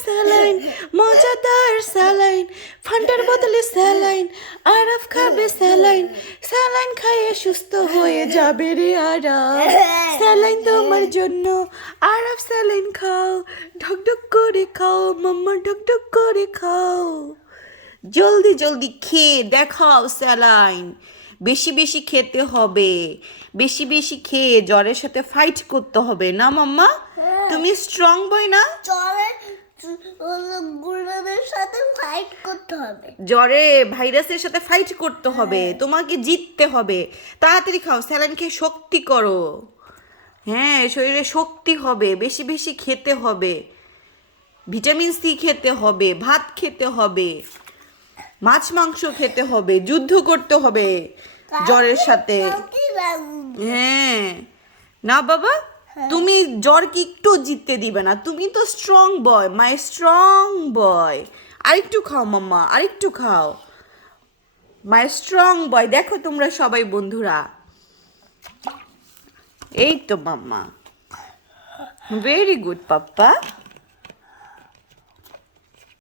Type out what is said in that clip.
saline মজাদার saline ফান্টার বদলে saline আরফ খাবে স্যালাইন স্যালাইন খাইয়ে সুস্থ হয়ে যাবে রে আরফ স্যালাইন তোমার জন্য আরফ স্যালাইন খাও ঢকঢক করে খাও মাম্মা ঢকঢক করে খাও জলদি জলদি খেয়ে দেখাও স্যালাইন বেশি বেশি খেতে হবে বেশি বেশি খেয়ে জ্বরের সাথে ফাইট করতে হবে না মাম্মা তুমি স্ট্রং বয় না গুলোদের সাথে ফাইট করতে হবে জ্বরে ভাইরাসের সাথে ফাইট করতে হবে তোমাকে জিততে হবে তাড়াতাড়ি খাও স্যালাইন খেয়ে শক্তি করো হ্যাঁ শরীরে শক্তি হবে বেশি বেশি খেতে হবে ভিটামিন সি খেতে হবে ভাত খেতে হবে মাছ মাংস খেতে হবে যুদ্ধ করতে হবে জ্বরের সাথে হ্যাঁ না বাবা তুমি জ্বরকে একটু জিততে দিবে না তুমি তো স্ট্রং বয় মাই স্ট্রং বয় আরেকটু খাও মাম্মা আরেকটু খাও মাই স্ট্রং বয় দেখো তোমরা সবাই বন্ধুরা এই তো মাম্মা ভেরি গুড পাপ্পা